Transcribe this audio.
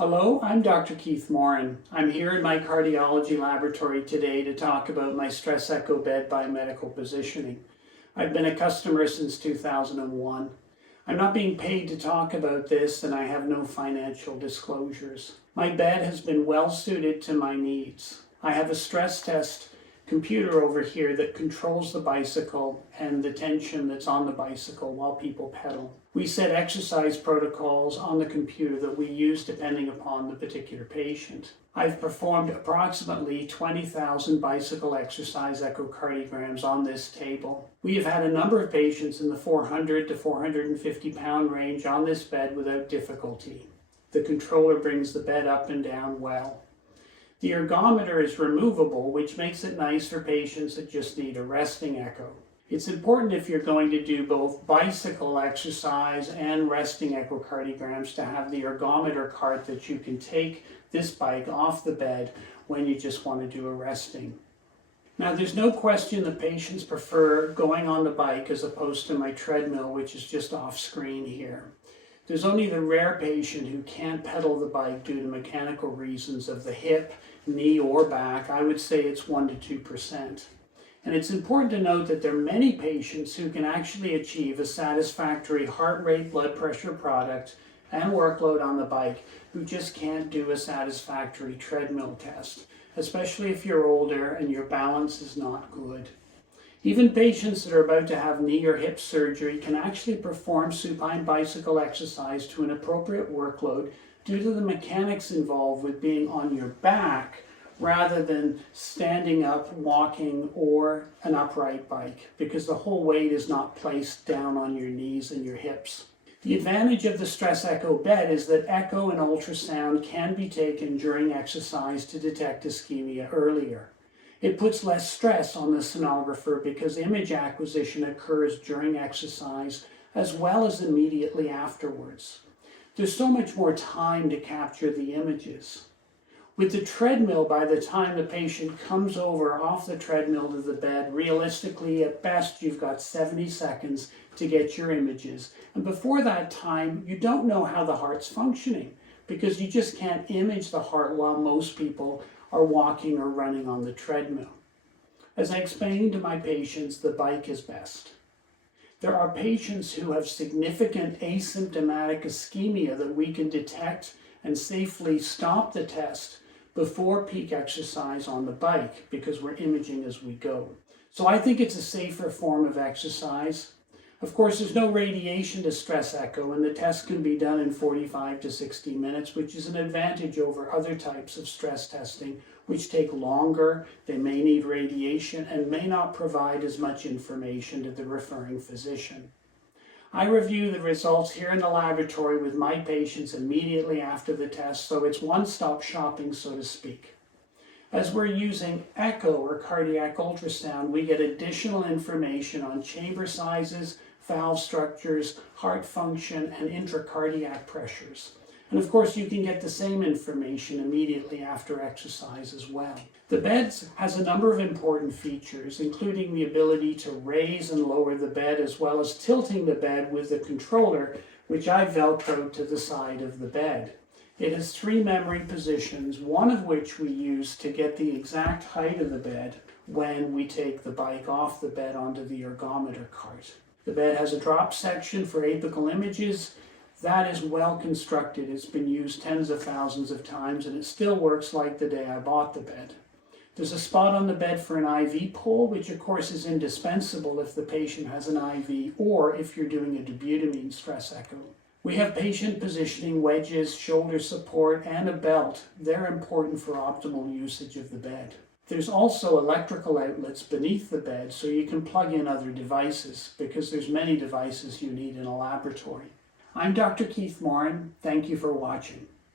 Hello, I'm Dr. Keith Moran. I'm here in my cardiology laboratory today to talk about my stress EchoBed by Medical Positioning. I've been a customer since 2001. I'm not being paid to talk about this and I have no financial disclosures. My bed has been well suited to my needs. I have a stress test computer over here that controls the bicycle and the tension that's on the bicycle while people pedal. We set exercise protocols on the computer that we use depending upon the particular patient. I've performed approximately 20,000 bicycle exercise echocardiograms on this table. We have had a number of patients in the 400 to 450 pound range on this bed without difficulty. The controller brings the bed up and down well. The ergometer is removable, which makes it nice for patients that just need a resting echo. It's important if you're going to do both bicycle exercise and resting echocardiograms to have the ergometer cart that you can take this bike off the bed when you just want to do a resting. Now, there's no question that patients prefer going on the bike as opposed to my treadmill, which is just off screen here. There's only the rare patient who can't pedal the bike due to mechanical reasons of the hip, knee, or back. I would say it's 1% to 2%. And it's important to note that there are many patients who can actually achieve a satisfactory heart rate, blood pressure product, and workload on the bike who just can't do a satisfactory treadmill test, especially if you're older and your balance is not good. Even patients that are about to have knee or hip surgery can actually perform supine bicycle exercise to an appropriate workload due to the mechanics involved with being on your back rather than standing up, walking, or an upright bike, because the whole weight is not placed down on your knees and your hips. The advantage of the stress EchoBed is that echo and ultrasound can be taken during exercise to detect ischemia earlier. It puts less stress on the sonographer because image acquisition occurs during exercise as well as immediately afterwards. There's so much more time to capture the images. With the treadmill, by the time the patient comes over off the treadmill to the bed, realistically, at best, you've got 70 seconds to get your images. And before that time, you don't know how the heart's functioning because you just can't image the heart while most people are walking or running on the treadmill. As I explained to my patients, the bike is best. There are patients who have significant asymptomatic ischemia that we can detect and safely stop the test before peak exercise on the bike because we're imaging as we go. So I think it's a safer form of exercise. Of course, there's no radiation to stress echo, and the test can be done in 45 to 60 minutes, which is an advantage over other types of stress testing, which take longer, they may need radiation, and may not provide as much information to the referring physician. I review the results here in the laboratory with my patients immediately after the test, so it's one-stop shopping, so to speak. As we're using echo or cardiac ultrasound, we get additional information on chamber sizes, valve structures, heart function, and intracardiac pressures. And of course, you can get the same information immediately after exercise as well. The bed has a number of important features, including the ability to raise and lower the bed, as well as tilting the bed with the controller, which I velcroed to the side of the bed. It has 3 memory positions, one of which we use to get the exact height of the bed when we take the bike off the bed onto the ergometer cart. The bed has a drop section for apical images. That is well constructed. It's been used tens of thousands of times and it still works like the day I bought the bed. There's a spot on the bed for an IV pole, which of course is indispensable if the patient has an IV or if you're doing a dobutamine stress echo. We have patient positioning wedges, shoulder support, and a belt. They're important for optimal usage of the bed. There's also electrical outlets beneath the bed so you can plug in other devices because there's many devices you need in a laboratory. I'm Dr. Keith Moran. Thank you for watching.